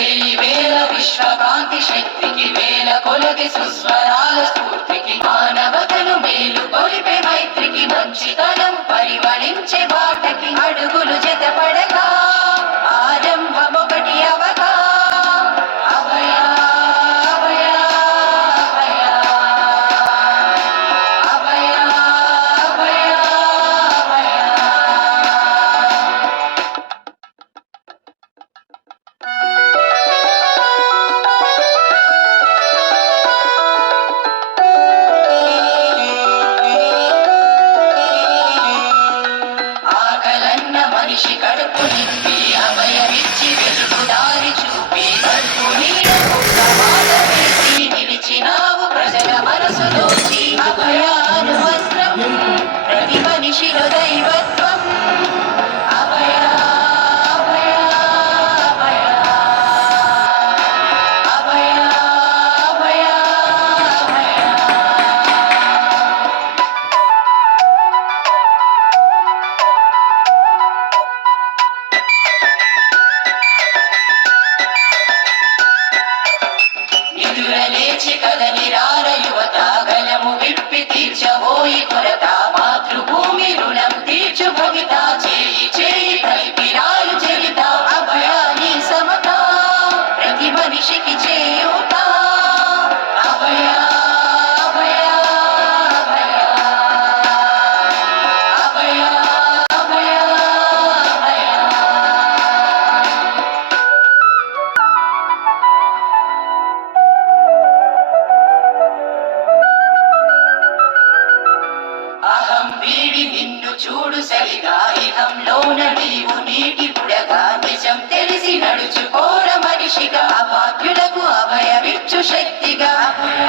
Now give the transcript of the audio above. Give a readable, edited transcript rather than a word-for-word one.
వేయి వేల విశ్వకాంతి శక్తికి వేల కొలది సుస్వరాల స్ఫూర్తికి మానవతను మేలు కొలిపే మైత్రికి మంచితనం పరిమళించే బాటకి అడుగులు జతపడగా ఆరంభమొకటి అవగా అభయ అభయ అభయ అభయ అభయ అభయ. ఆకలన్న మనిషి కడుపు నింపి అభయమిచ్చి వెలుగు దారి చూపి కడుపు నీడకు సమాధ వేసి నిలిచినావు ప్రజల మనసులోచి అభయాను మంత్రం ప్రతి మనిషిలో దైవత్వం అభయ అభయ అభయ అభయ అభయ అభయ. నిదురలేచి కదని రార యువత గలము విప్పి తీర్చబోయి కొరత మాతృభూమి రుణం తీర్చు భవిత చేయి చేయి కలిపి రాయు చరిత అభయాని సమత ప్రతి మనిషికి చేయూత అభయ అభయ అభయ అభయ అభయ అభయ. అహం వీడి నిన్ను చూడు సరిగా ఇహంలోన నీవు నీటి పుడగా నిజం తెలిసి నడుచుకోర మనిషిగా అభాగ్యులకు అభయమిచ్చు శక్తిగా అభయ